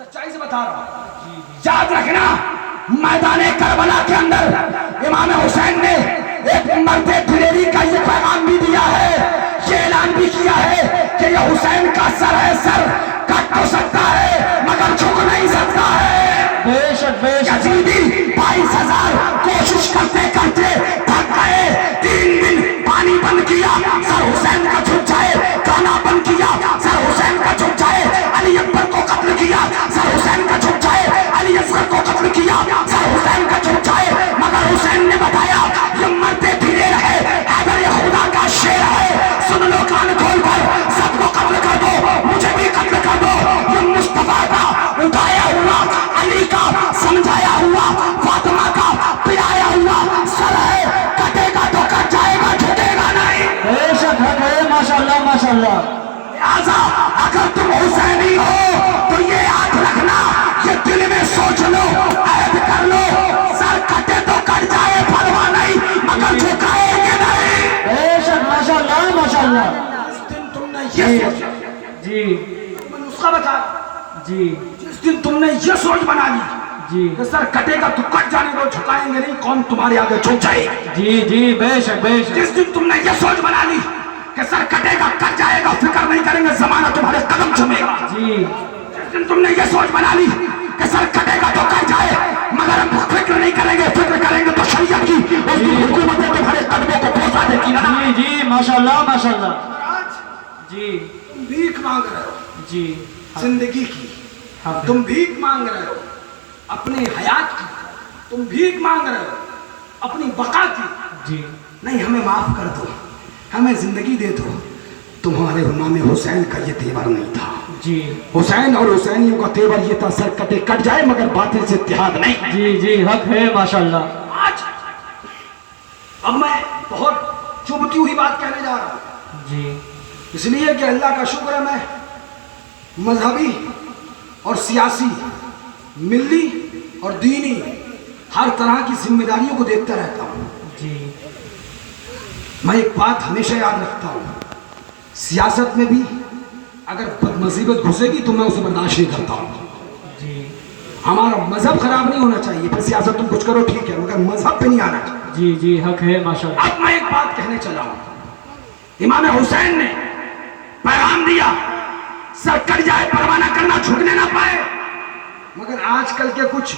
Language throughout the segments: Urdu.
سچائی سے بتا رہا ہوں. یاد رکھنا میدان کربلا کے اندر امام حسین نے ایک مرد دلیری کا یہ پیغام بھی دیا ہے, یہ اعلان بھی کیا ہے کہ یہ حسین کا سر ہے, سر کٹ تو سکتا ہے مگر جھک نہیں سکتا ہے. بے شک بے شک. یزیدی 22,000 کوشش کرتے کرتے تھک گئے, 3 دن پانی بند کیا سر حسین کا جھک جائے, کھانا بند کیا سر حسین کا جھک جائے, علی اکبر کو قتل کیا سر حسین کا جھک جائے, علی اصغر کو قتل کیا سر حسین کا جھک جائے, مگر حسین نے بتایا یہ مرتے پھرے رہے, حیدر یہ خدا کا شیر ہے, سن لو کان کھول کر, سب کو قتل کر دو, مجھے بھی قتل کر دو. یہ مصطفیٰ کا اٹھایا ہوا, علی کا سمجھایا ہوا, فاطمہ کا پلایا ہوا سر ہے, کٹے گا تو کٹ جائے گا, جھکے گا نہیں. بے شک حق ہے. ماشاءاللہ ماشاءاللہ. لہذا اگر تم حسینی ہو تو یہ یاد رکھنا, یہ دل میں سوچ لو, عہد کر لو, سر کٹے تو کٹ جائے پرواہ نہیں مگر جھکائیں گے نہیں. بے شک. ماشاءاللہ ماشاءاللہ. جس دن تم نے یہ سوچ, جی میں نسخہ بتا, جی جس دن تم نے یہ سوچ بنا لی جی کہ سر کٹے گا تو کٹ جانے دو, جھکائیں گے نہیں, قوم تمہارے آگے جھک جائے. جی جی بے شک بے شک. جس دن تم نے یہ سوچ بنا لی کہ سر کٹے گا کٹ جائے گا, فکر نہیں کریں گے زمانہ تمہارے قدم چومے گا. جی جس دن تم نے یہ سوچ بنا لی کہ سر کٹے گا تو کٹ جائے مگر ہم فکر نہیں کریں گے, فکر کریں گے تو شریعت کی اس کی حکومتیں تمہارے قدموں کو پہنچا دے گی. جی جی ماشاءاللہ ماشاءاللہ. جی تم بھیک مانگ رہے ہو جی زندگی کی, حق ہے. تم بھیک مانگ رہے ہو اپنی حیات کی, تم بھیک مانگ رہے ہو اپنی بقا کی. جی نہیں, ہمیں معاف کر دو, ہمیں زندگی دے دو. تمہارے امام حسین کا یہ تیور نہیں تھا. جی حسین اور حسینیوں کا تیور یہ تھا, سر کٹے کٹ جائے مگر باطل سے اتحاد نہیں. جی جی حق ہے. ماشاءاللہ. آج اب میں بہت چبھتی ہوئی بات کہنے جا رہا ہوں, جی اس لیے کہ اللہ کا شکر ہے میں مذہبی اور سیاسی, ملی اور دینی ہر طرح کی ذمہ داریوں کو دیکھتا رہتا ہوں. جی میں ایک بات ہمیشہ یاد رکھتا ہوں, سیاست میں بھی اگر بد مصیبت گھسے گی تو میں اسے برداشت نہیں کرتا ہوں. جی ہمارا مذہب خراب نہیں ہونا چاہیے, پھر سیاست تم کچھ کرو ٹھیک ہے مگر مذہب پہ نہیں آنا چاہیے. جی جی حق ہے. ماشاءاللہ. اب میں ایک بات کہنے چلا ہوں, امام حسین نے پیغام دیا سر کٹ جائے پرواہ نہ کرنا, جھکنے نہ پائے, مگر آج کل کے کچھ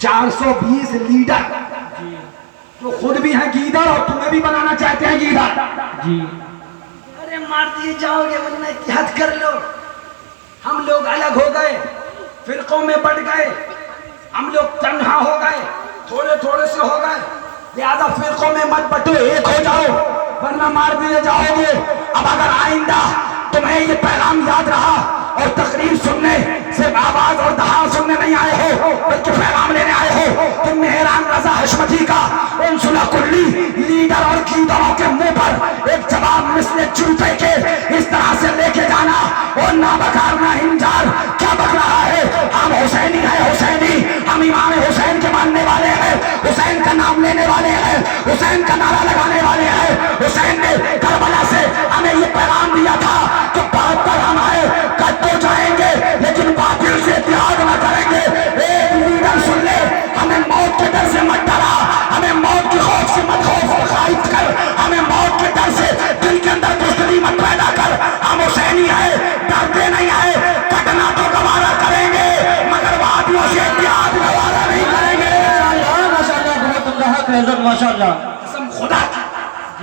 420 لیڈر جی جو خود بھی ہیں گیدڑ اور تمہیں بھی بنانا چاہتے ہیں گیدڑ, جی ارے مار دیے جاؤ گے ورنہ اتحاد کر لو. ہم لوگ الگ ہو گئے, فرقوں میں بٹ گئے, ہم لوگ تنہا ہو گئے, تھوڑے تھوڑے سے ہو گئے, لہذا فرقوں میں مت بٹو, ایک ہو جاؤ ورنہ مار دیے جاؤ گے. اب اگر آئندہ تمہیں یہ پیغام یاد رہا اور تقریر سننے صرف آواز اور دہا سننے نہیں آئے ہو بلکہ پیغام لینے آئے ہو, تو مہران رضا حشمتی کا انسلا کلی لیڈر اور گیدڑوں کے منہ پر ایک جواب مثل جوتے کے اس طرح سے لے کے جانا, اور نہ بکار نہ ہنجار کیا بک رہا ہے, ہم حسینی ہیں, حسینی, ہم امام حسین کے ماننے والے ہیں, حسین کا نام لینے والے ہیں, حسین کا نعرہ لگانے والے ہیں. حسین نے کربلا سے ہمیں یہ پیغام دیا تھا کہ بات پر ہم آئے کٹ تو جائیں گے لیکن باطل سے اتحاد نہ کریں گے. ایک لیڈر سن لے, ہمیں موت کے ڈر سے مت ڈرا, ہمیں موت کے خوف سے مت خائف کر, ہمیں موت کے ڈر سے دل کے اندر دشمنی مت پیدا کر. ہم حسینی ہیں, ڈرتے نہیں ہیں, کٹنا تو گوارا کریں گے مگر وادیوں سے اتحاد گوارا نہیں کریں گے. ماشاءاللہ. بہت عمدہ حق ہے. ماشاءاللہ. قسم خدا کی,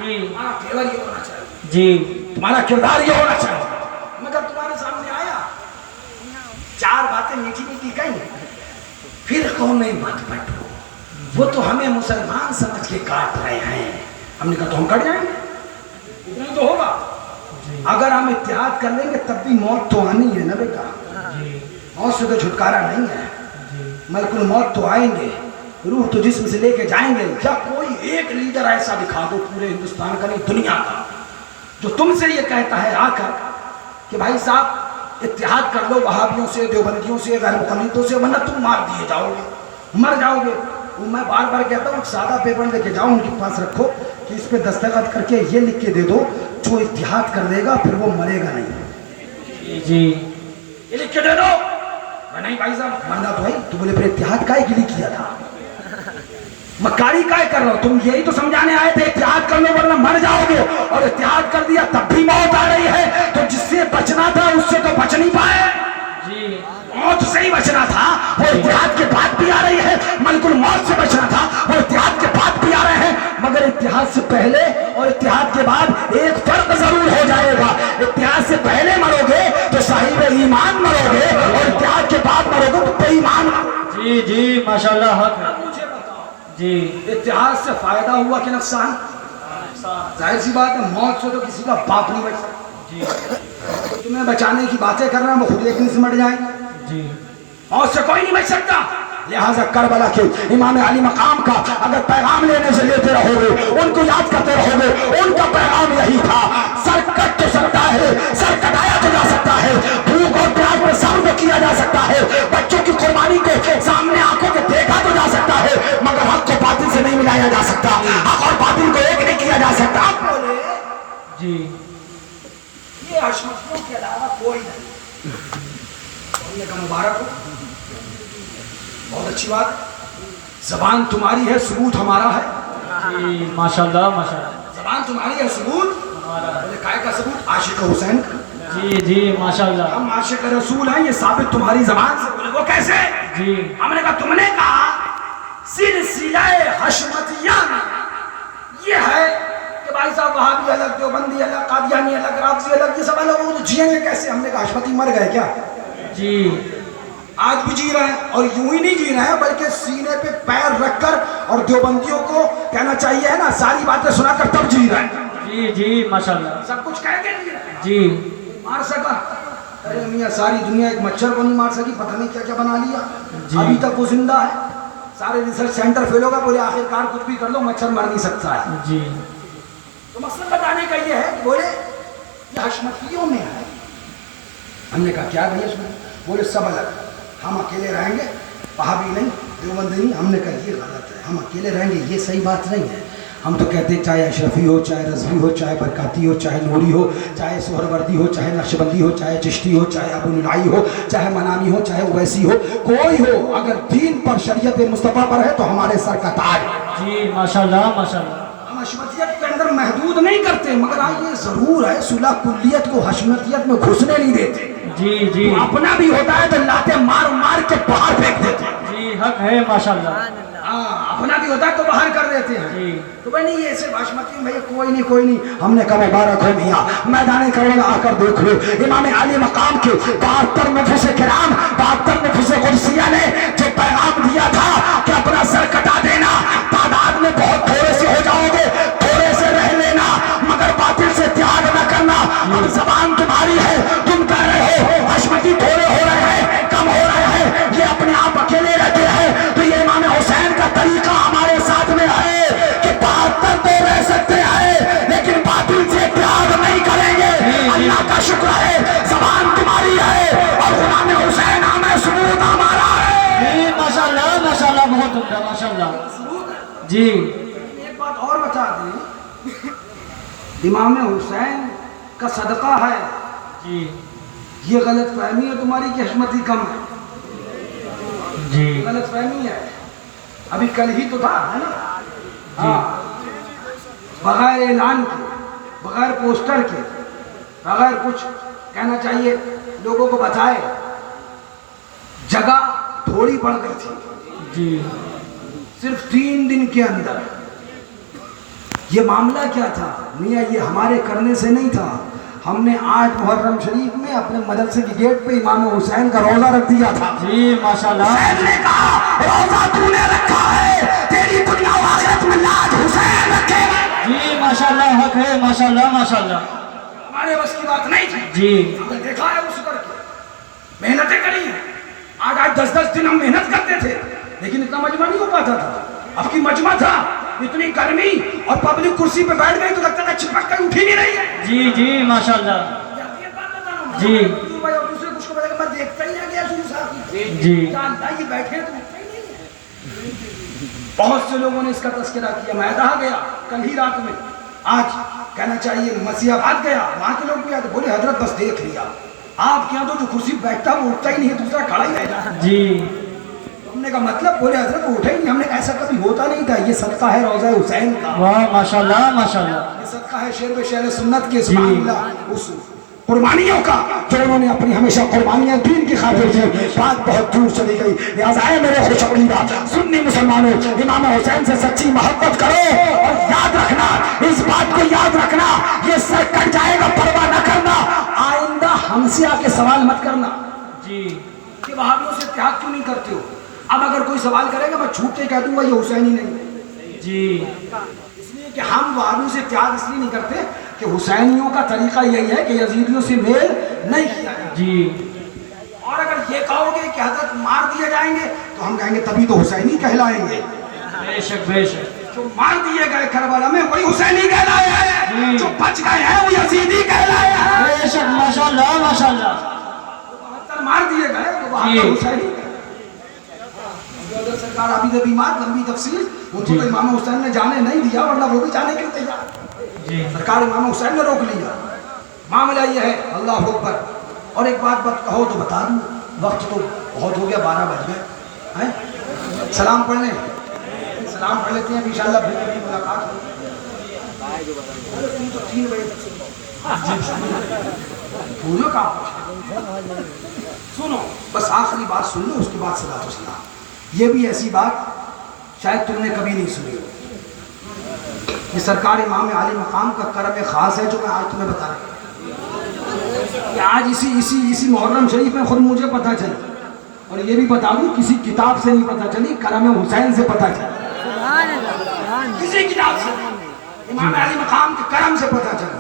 جی تمہارا تیور یہ ہونا چاہیے, جی تمہارا کردار یہ ہونا چاہیے, مگر تمہارے سامنے آیا 4 باتیں میٹھی میٹھی کہیں, پھر قوم میں مت بٹو, وہ تو ہمیں مسلمان سمجھ کے کاٹ رہے ہیں. ہم نے کہا تو ہم کٹ جائیں گے, اتنا تو ہوگا. اگر ہم اتحاد کر لیں گے تب بھی موت تو آنی ہے نا بیٹا, موت سے تو چھٹکارا نہیں ہے. ملک الموت تو آئیں گے, روح تو جسم سے لے کے جائیں گے. یا کوئی ایک لیڈر ایسا دکھا دو پورے ہندوستان کا نہیں دنیا کا جو تم سے یہ کہتا ہے آ کر کہ بھائی صاحب اتحاد کر لو وہابیوں سے, دیوبندیوں سے, غیر مقلدوں سے, ورنہ تم مار دیے جاؤ گے, مر جاؤ گے. میں بار بار کہتا ہوں سادہ پیپر لے کے جاؤ ان کے پاس رکھو کہ اس پہ دستخط کر کے یہ لکھ کے دے دو جو اتحاد کر دے گا پھر وہ مرے گا نہیں. جی یہ لکھ کے دے دو, نہیں بھائی صاحب ماننا تو ہے تو بولے پھر اتحاد کائے کے لیے کیا تھا مکاری کائے کر رہا ہو تم یہی تو سمجھانے آئے تھے اتحاد کر لو ورنہ مر جاؤ گے اور اتحاد کر دیا تب بھی موت آ رہی ہے تو جس سے بچنا تھا اس سے تو بچ نہیں پائے جی موت سے ہی بچنا تھا وہ اتحاد کے بعد بھی آ رہی ہے ملک الموت سے بچنا تھا وہ اتحاد کے بعد بھی آ رہے ہیں مگر اتحاد سے پہلے اور اتحاد کے بعد ایک فرق ضرور ہو جائے گا اتحاد سے پہلے مرو گے تو صاحب ایمان مرو گے اور اتحاد کے بعد مرو گے تو بے ایمان جی جی ماشاءاللہ حق ہے مجھے بتاؤ جی اتحاد سے فائدہ ہوا کہ نقصان ظاہر سی بات ہے موت سے تو کسی کا باپ نہیں بچ سکتا جی تمہیں بچانے کی باتیں کر رہے ہیں وہ خود ایک دن سے مٹ جائیں جی موت سے کوئی نہیں بچ سکتا لہٰذا کربلا کے امام علی مقام کا اگر پیغام لینے سے لیتے رہو گے ان کو یاد کرتے رہو گے ان کا پیغام یہی تھا سر کٹ تو سکتا ہے سر کٹایا تو جا سکتا ہے بھوک اور پیاس میں صبر کیا جا سکتا ہے بچوں کی قربانی کو سامنے آنکھوں کے دیکھا تو جا سکتا ہے مگر حق کو باطل سے نہیں ملایا جا سکتا حق اور باطل کو ایک نہیں کیا جا سکتا جی یہ حشمتیوں کے علاوہ کوئی نہیں بولنے کا مبارک ہو بہت اچھی بات زبان تمہاری ہے ثبوت ہمارا ہے جی ماشاءاللہ ماشاءاللہ زبان تمہاری ہے ثبوت بولے کائے کا ثبوت عاشق حسین کا جی جی ماشاءاللہ ہم عاشق رسول ہیں یہ ثابت تمہاری زبان سے بولے وہ کیسے جی ہم نے کہا تم نے کہا سلسلہ حشمتیہ یہ ہے کہ بھائی صاحب وہابی الگ دیوبندی الگ قادیانی الگ رافضی الگ یہ سب الگ وہ تو جیئیں گے کیسے ہم نے کہا حشمتی مر گئے کیا جی آج بھی جی رہے ہیں اور یوں ہی نہیں جی رہے ہیں بلکہ سینے پہ پیر رکھ کر اور دیوبندیوں کو کہنا چاہیے ہے نا ساری باتیں سنا کر تب جی رہے ہیں جی جی ماشاءاللہ سب کچھ کہہ کے جی رہے ہیں جی مار سکا ارے میاں ساری دنیا ایک مچھر کو نہیں مار سکی پتہ نہیں کیا کیا بنا لیا جی ابھی تک وہ زندہ ہے سارے ریسرچ سینٹر فیل ہوگا بولے آخرکار کچھ بھی کر لو مچھر مر نہیں سکتا ہے جی تو مقصد بتانے کا یہ ہے کہ بولے یہ حشمتیوں میں ہے ہم نے کہا کیا بھائی اس میں بولے سب الگ ہم اکیلے رہیں گے وہابی نہیں دیوبندی نہیں ہم نے کہا یہ غلط ہے ہم اکیلے رہیں گے یہ صحیح بات نہیں ہے ہم تو کہتے ہیں چاہے اشرفی ہو چاہے رضوی ہو چاہے برکاتی ہو چاہے نوری ہو چاہے سہروردی ہو چاہے نقشبندی ہو چاہے چشتی ہو چاہے ابو نلائی ہو چاہے منامی ہو چاہے اویسی ہو کوئی ہو اگر دین پر شریعت مصطفیٰ پر ہے تو ہمارے سر کا تاج جی ماشاءاللہ ماشاءاللہ ہم حشمتیت کے اندر محدود نہیں کرتے مگر یہ ضرور ہے صلح کلیت کو حشمتیت میں گھسنے نہیں دیتے جی جی اپنا بھی ہوتا ہے تو لاتے مار مار کے باہر پھینک دیتے جی حق ہے ماشاءاللہ اپنا بھی ہوتا ہے تو باہر کر دیتے ہیں جی تو بھائی نہیں یہ صرف حشمتی بھائی کوئی نہیں ہم نے کہا مبارک ہو میاں میدان کربلا آ کر دیکھ لو امام علی مقام کے 72 نفوس کرام 72 نفوس قدسیہ نے جو پیغام دیا تھا کہ اپنا سر کٹا دینا تعداد میں بہت تھوڑے سے ہو جاؤ گے تھوڑے سے رہ لینا مگر باطل سے تیاگ نہ کرنا اب زبان تمہاری ہے تم کہہ رہے ہو حشمتی تھوڑے ہو رہے ہیں کم ہو رہے ہیں یہ اپنے آپ اکیلے رہتے ہیں تو یہ امام حسین کا طریقہ ہمارے ساتھ میں ہے کہ 72 تو رہ سکتے ہیں لیکن باطل سے اتحاد نہیں کریں گے اللہ کا شکر ہے زبان تمہاری ہے اور غلام حسین ہمیں ثبوت ہمارا ہے جی ماشاءاللہ ماشاءاللہ بہت عمدہ ماشاءاللہ جی ایک بات اور بتا دیں امام حسین کا صدقہ ہے جی یہ غلط فہمی ہے تمہاری کہ حشمتی کم ہے جی غلط فہمی ہے ابھی کل ہی تو تھا ہے نا ہاں بغیر اعلان کے بغیر پوسٹر کے بغیر کچھ کہنا چاہیے لوگوں کو بتائے جگہ تھوڑی پڑ گئی تھی جی صرف 3 دن کے اندر یہ معاملہ کیا تھا میاں یہ ہمارے کرنے سے نہیں تھا ہم نے 8 محرم شریف میں اپنے مدرسے کی گیٹ پہ امام حسین کا روزہ رکھ دیا تھا جی ماشاءاللہ حسین نے کہا روزہ تو نے رکھا ہے تیری دنیا و آخرت میں لاج حسین رکھے گا جی ماشاءاللہ حق ہے ماشاءاللہ ماشاءاللہ ہمارے بس کی بات نہیں تھی جی ہم نے دیکھا ہے اس کر کے محنتیں کری ہیں 8-10 دن ہم محنت کرتے تھے لیکن اتنا مجمع نہیں ہو پاتا تھا اب کی مجمع تھا اتنی گرمی اور پبلک کرسی پہ بیٹھ گئی تو لگتا تھا چپک کر اٹھی نہیں رہی ہے جی جی ماشاءاللہ جی دوسرے کچھ کو بتا کہ میں دیکھتا ہی نہ گیا شروع صاحب جی جانتا یہ بیٹھے تو اٹھتا ہی نہیں ہے بہت سے لوگوں نے اس کا تذکرہ کیا میں رہا گیا کل ہی رات میں آج کہنا چاہیے مسیح آباد گیا وہاں کے لوگ بھی آتے بولے حضرت بس دیکھ لیا آپ کے یہاں تو جو کرسی پہ بیٹھتا وہ اٹھتا ہی نہیں ہے, دوسرا کھڑا ہی رہتا ہے. جی ہم نے کہا مطلب, بولے حضرت وہ اٹھے ہی نہیں. ہم نے ایسا کبھی ہوتا نہیں تھا, یہ صدقہ ہے روضہ حسین کا, واہ ماشاءاللہ ماشاءاللہ. یہ صدقہ ہے شیر شہر سنت کے, سبحان اللہ, اس قربانیوں کا جو انہوں نے اپنی ہمیشہ قربانیاں دین کی خاطر دی. بات بہت دور چلی گئی, لہٰذا ہے میرے خوش عقیدہ سنی مسلمانوں, امام حسین سے سچی محبت کرو, اور یاد رکھنا, اس بات کو یاد رکھنا, یہ سر کٹ جائے گا پرواہ نہ کرنا. آئندہ ہم سے آ کے سوال مت کرنا جی کہ وہابیوں سے اتحاد کیوں نہیں کرتے ہو. اب اگر کوئی سوال کرے گا میں چھوٹ کے کہہ دوں گا یہ حسینی نہیں. جی اس لیے کہ ہم وہابیوں سے اتحاد اس لیے نہیں کرتے کہ حسینیوں کا طریقہ یہی ہے کہ یزیدیوں سے میل نہیں کیا جائے. جی اور اگر یہ کہو گے کہ حضرت مار دیے جائیں گے تو ہم کہیں گے تبھی تو حسینی کہلائیں گے. بے شک بے شک. جو مار دیے گئے کربلا میں وہی حسینی کہلائے ہیں, جو بچ گئے ہیں وہ یزیدی کہلائے ہیں. بے شک ماشاءاللہ ماشاءاللہ. 72 مار دیے گئے تو وہاں پر حسینی. سرکار ابھی تو بیمار, لمبی تفصیل, ان کو تو امام حسین نے جانے نہیں دیا, ورنہ وہ بھی جانے کے لیے تیار. سرکار امام حسین نے روک لیا. معاملہ یہ ہے, اللہ اکبر. اور ایک بات کہو تو بتا دوں, وقت تو بہت ہو گیا, 12 بج گئے. سلام پڑھ لیں, سلام پڑھ لیتے ہیں, انشاءاللہ پھر کبھی ملاقات ہوگی. 3 بجے بھولو کا سنو, بس آخری بات سن لو, اس کے بعد صلاۃ و سلام. یہ بھی ایسی بات شاید تم نے کبھی نہیں سنی ہو. یہ سرکار امام عالی مقام کا کرم خاص ہے جو میں آج تمہیں بتا رہا ہوں. کہ آج اسی محرم شریف میں خود مجھے پتہ چلا, اور یہ بھی بتا دوں کسی کتاب سے نہیں پتہ چلی, کرم حسین سے پتہ چلا. کسی کتاب سے, امام عالی مقام کے کرم سے پتہ چلا.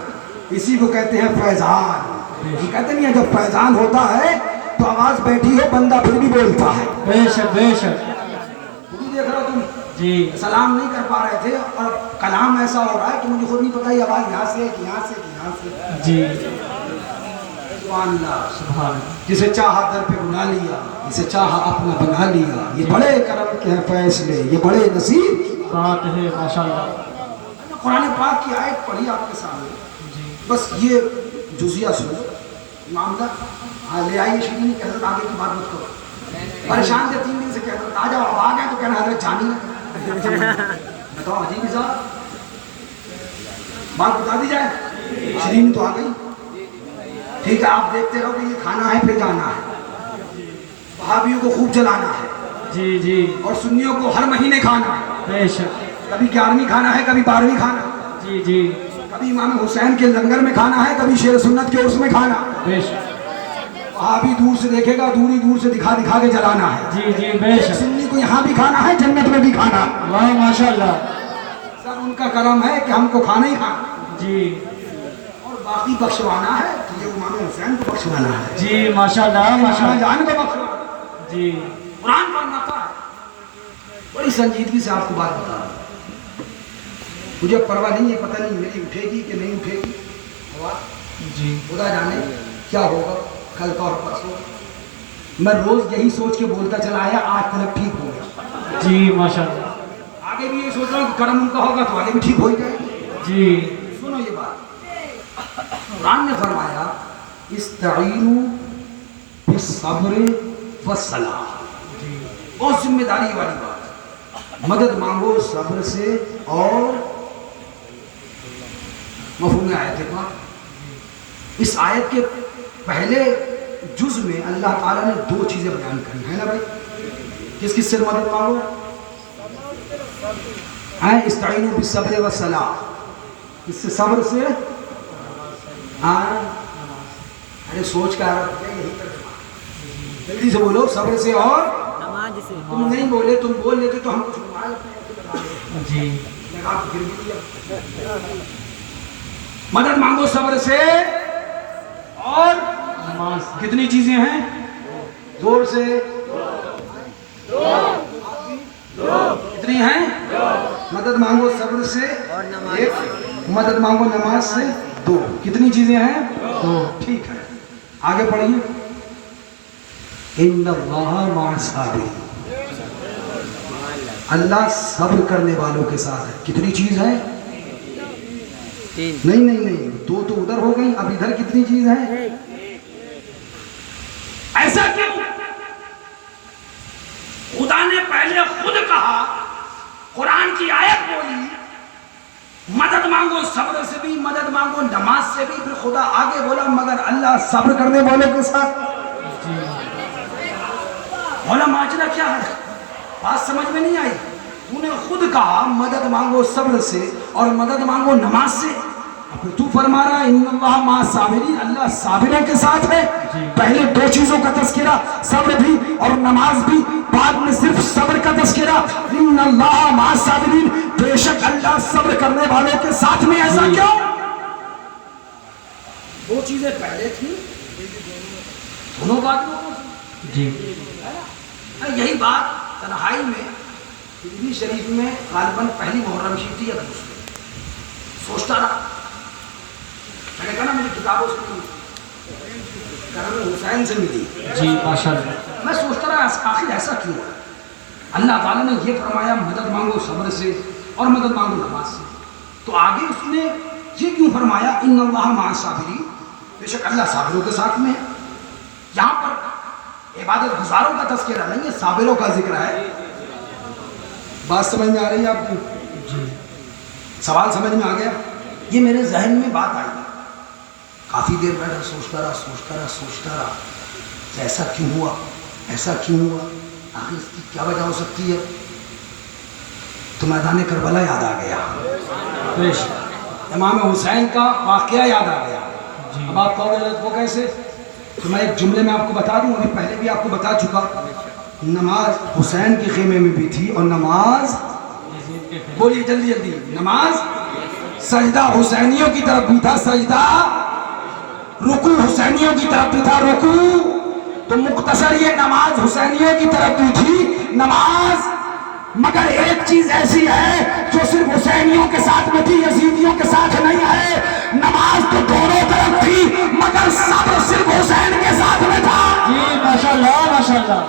اسی کو کہتے ہیں فیضان. یہ کہتے نہیں ہیں جب فیضان ہوتا ہے تو آواز بیٹھی ہو, بندہ پھر بھی بولتا ہے. بے شک بے شک. دیکھ رہا تم جی سلام نہیں کر پا رہے تھے, اور کلام ایسا ہو رہا ہے کہ مجھے خود نہیں پتا یہ آواز یہاں سے کہ یہاں سے کہ یہاں سے. جی سبحان اللہ. سبحان اللہ. جسے چاہا در پہ بنا لیا, جسے چاہا اپنا بنا لیا. یہ بڑے کرم کے ہیں فیصلے, یہ بڑے نصیب بات ہے ماشاءاللہ. قرآن پاک کی آیت پڑھی آپ کے سامنے, جی بس یہ جزیہ سنو معاملہ. ہاں لے آئیے شیرین کہ حضرت آگے کی بات مت کرو. پریشان تھے 3 دن سے, کہتے آ جاؤ, اب آ گئے تو کہنا حضرت جانی ہے. بتاؤ عجیب ہی صاحب, بات بتا دی جائے. شیرین تو آ گئی, ٹھیک ہے, آپ دیکھتے رہو کہ یہ کھانا ہے پھر جانا ہے. وہابیوں کو خوب جلانا ہے, جی جی اور سنیوں کو ہر مہینے کھانا ہے. بے شک. کبھی 11ویں کھانا ہے, کبھی 12ویں کھانا ہے, جی جی کبھی امام حسین کے لنگر میں کھانا ہے, کبھی شیر سنت کے عرس میں کھانا. بے شک. وہاں بھی دور سے دیکھے گا, دوری دور سے دکھا دکھا کے جلانا ہے. جی جی بے شک. سنی کو یہاں بھی کھانا ہے, جنت میں بھی کھانا. واہ ماشاءاللہ. سب ان کا کرم ہے کہ ہم کو کھانا ہی کھانا, جی اور باقی بخشوانا ہے تو یہ امام حسین کو بخشوانا ہے. جی ماشاءاللہ امام ماشاءاللہ. جان کو بخشوانا. جی قرآن فرماتا ہے, بڑی سنجیدگی سے آپ کو بات بتا رہا ہوں. مجھے پرواہ نہیں ہے, پتہ نہیں میری اٹھے گی کہ نہیں اٹھے گی ہوا, جی خدا جانے کیا ہوگا کل کا اور پرسوں. میں روز یہی سوچ کے بولتا چلا آیا, آج تلک ٹھیک ہو گیا. جی ماشاءاللہ. آگے بھی یہ سوچ رہا ہوں کہ کرم ان کا ہوگا تو آگے بھی ٹھیک ہو ہی جائے. جی سنو یہ بات, قرآن نے فرمایا استعینوا بالصبر والصلاح. بہت ذمہ داری والی بات. مدد مانگو صبر سے اور مفہوم آیت کا. اس آیت کے پہلے جز میں اللہ تعالیٰ نے 2 چیزیں بیان کری ہیں نا بھائی. کس کس سے مدد مانگو ہیں؟ استعینوا بالصبر والصلاح. اس سے صبر سے, ہاں ارے سوچ کا یہی ترجمہ, جلدی سے بولو, صبر سے اور تم نہیں بولے, تم بول لیتے تو ہم کچھ موبائل جی مدد مانگو صبر سے اور نماز. کتنی چیزیں ہیں؟ زور سے کتنی ہیں؟ مدد مانگو صبر سے 1, مدد مانگو نماز سے 2. کتنی چیزیں ہیں؟ 2. ٹھیک ہے, آگے پڑھیے. ان اللہ مع الصابرین, اللہ صبر کرنے والوں کے ساتھ ہے. کتنی چیز ہے؟ نہیں 2 تو ادھر ہو گئی, اب ادھر کتنی چیز ہے؟ ایسا کیوں؟ خدا نے پہلے خود کہا، قرآن کی آیت بولی، مدد مانگو صبر سے بھی، مدد مانگو نماز سے بھی، پھر خدا آگے بولا مگر اللہ صبر کرنے والوں کے ساتھ۔ بولا ماجرا کیا ہے؟ بات سمجھ میں نہیں آئی؟ تو نے خود کہا مدد مانگو صبر سے اور مدد مانگو نماز سے، پھر تو فرما رہا ہے ان اللہ مع الصابرین، اللہ صابروں کے ساتھ ہے۔ پہلے دو چیزوں کا تذکرہ، صبر بھی اور نماز بھی، بعد میں صرف صبر کا تذکرہ، ان اللہ مع الصابرین، بے شک اللہ صبر کرنے والوں کے ساتھ میں۔ ایسا کیوں؟ دو چیزیں پہلے تھی، دونوں باتوں جی یہی بات تنہائی میں ترمذی شریف میں غالباً پہلی محرم شریف تھی یا دوسری، سوچتا رہا۔ میں نے کہا نا مجھے کتابوں سے ملی، کرم حسین سے ملی، جی ماشاءاللہ۔ میں سوچتا رہا آخر ایسا کیوں ہے؟ اللہ تعالیٰ نے یہ فرمایا مدد مانگو صبر سے اور مدد مانگو نماز سے، تو آگے اس نے یہ کیوں فرمایا ان اللہ مع الصابرین، بے شک اللہ صابروں کے ساتھ میں ہے؟ یہاں پر عبادت گزاروں کا تذکرہ نہیں ہے، صابروں کا ذکر ہے۔ بات سمجھ میں آ رہی ہے آپ کو؟ سوال سمجھ میں آ گیا؟ یہ میرے ذہن میں بات آئی، کافی دیر بیٹھا سوچتا رہا کہ ایسا کیوں ہوا، ایسا کیوں ہوا، آخر اس کی کیا وجہ ہو سکتی ہے؟ تو میدان کربلا یاد آ گیا، امام حسین کا واقعہ یاد آ گیا۔ اب آپ کہو گے وہ کیسے؟ تو میں ایک جملے میں آپ کو بتا دوں، ابھی پہلے بھی آپ کو بتا چکا، نماز حسین کے خیمے میں بھی تھی اور نماز، بولیے جلدی جلدی، نماز سجدہ حسینیوں کی طرف بھی تھا، سجدہ رکوع حسینیوں کی طرف بھی تھا، رکوع۔ تو مختصر یہ نماز حسینیوں کی طرف بھی تھی نماز، مگر ایک چیز ایسی ہے جو صرف حسینیوں کے ساتھ میں تھی، یزیدیوں کے ساتھ نہیں ہے۔ نماز تو دونوں طرف تھی مگر صبر صرف حسین کے ساتھ میں تھا۔ جی ماشاءاللہ ماشاءاللہ۔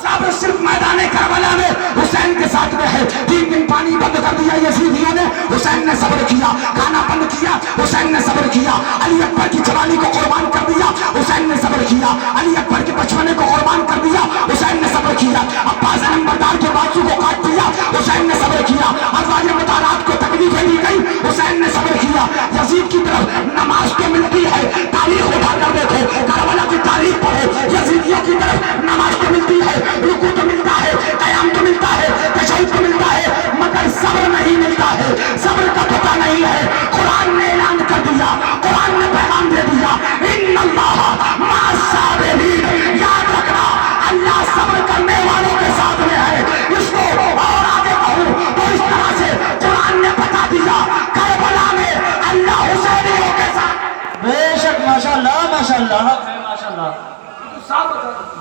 صبر صرف میدان کربلا میں حسین کے ساتھ میں ہے۔ 3 دن پانی بند کر دیا یزیدیوں نے، حسین نے صبر کیا، کھانا بند کیا، حسین نے صبر کیا، علی اکبر کی جوانی کو قربان کر دیا، حسین نے صبر کیا، علی اکبر کے بچپنے کو قربان کر دیا، حسین نے صبر کیا، عباس نمبردار کے بازو کو کاٹ دیا، حسین نے صبر کیا، ازواج مطہرات کو تکلیفیں دی گئی، حسین نے صبر کیا۔ یزید کی طرف نماز تو ملتی ہے، تاریخ اٹھا کر دیکھو، کربلا کی تاریخ پڑھو، یزیدیوں کی طرف نماز تو ملتی ہے، رکوع تو ملتا ہے، قیام تو ملتا ہے، تشہد تو ملتا ہے، مگر صبر نہیں ملتا ہے، صبر کا پتہ نہیں ہے۔ قرآن نے اعلان کر دیا، قرآن نے پیغام دے دیا، ان اللہ مع الصابرین، یاد رکھنا اللہ صبر کرنے والوں کے ساتھ میں ہے۔ اس کو اور آگے کہوں تو اس طرح سے قرآن نے بتا دیا، کربلا میں اللہ حسینیوں کے ساتھ۔ بے شک ماشاءاللہ ماشاءاللہ ماشاءاللہ۔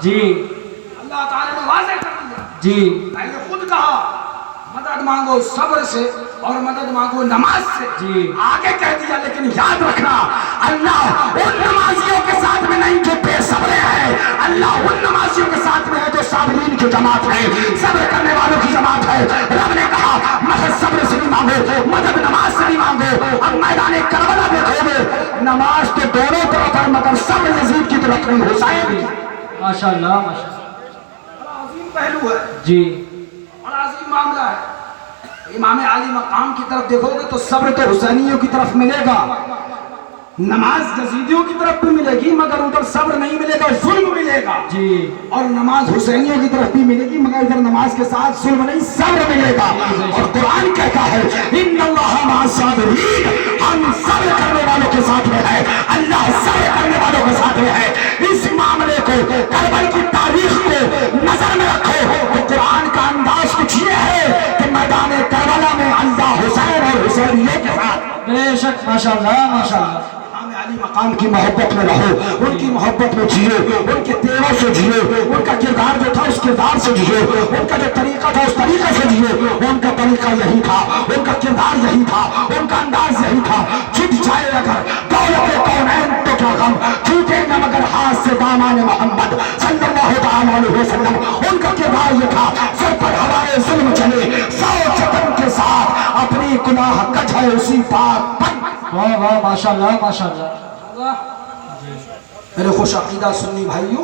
جی اللہ تعالیٰ نے واضح کر دیا، جی پہلے خود کہا مدد مانگو صبر سے اور مدد مانگو نماز سے، جی آگے کہہ دیا لیکن یاد رکھنا اللہ ان نمازیوں کے ساتھ میں نہیں جو بے صبرے ہیں، اللہ ان نمازیوں کے ساتھ میں ہے جو صابرین کی جماعت ہے، صبر کرنے والوں کی جماعت ہے۔ رب نے کہا مدد صبر سے بھی مانگو، مدد نماز سے بھی مانگو۔ اب میدان کربلا دیکھو گے، نماز تو دونوں طرف ہے مگر صبر یزید کی طرف نہیں، حسین کی۔ ماشاءاللہ ماشاءاللہ۔ بڑا عظیم پہلو ہے، جی بڑا عظیم معاملہ ہے۔ امام عالی مقام کی طرف دیکھو گے تو صبر تو حسینیوں کی طرف ملے گا، نماز یزیدیوں کی طرف بھی ملے گی مگر ادھر صبر نہیں ملے گا، ظلم ملے گا۔ جی اور نماز حسینیوں کی طرف بھی ملے گی مگر ادھر نماز کے ساتھ ظلم نہیں، صبر ملے گا۔ اور قرآن کہتا ہے ان اللہ مع الصابرین، ہم صبر کرنے والوں کے ساتھ میں ہے، اللہ صبر کرنے والوں کے ساتھ میں ہے۔ اس معاملے کو، کربلا کی تاریخ کو نظر میں رکھو تو قرآن کا انداز کچھ یہ ہے کہ میدان کربلا میں اللہ حسین اور حسینیوں کے ساتھ۔ بے شک ماشاءاللہ ماشاءاللہ۔ علی مقام کی محبت میں رہو، ان کی محبت میں جیو، ان کے تیروں سے جیو، ان کا کردار جو تھا اس کردار سے جیو، ان کا جو طریقہ تھا اس طریقے سے جیو، ان کا طریقہ یہی تھا، ان کا کردار یہی تھا، ان کا انداز یہی تھا۔ چھٹ جائے اگر دولت کونین تو کیا غم، چھوٹے نہ مگر ہاتھ سے دامان محمد صلی اللہ تعالیٰ علیہ وسلم، ان کا کردار یہ تھا، سر پر ہوائے ظلم چلے، سو چتن کے ساتھ اپنی گناہ کج ہے اسی پاک پن۔ واہ واہ ماشاءاللہ ماشاءاللہ۔ میرے خوش عقیدہ سنی بھائیوں،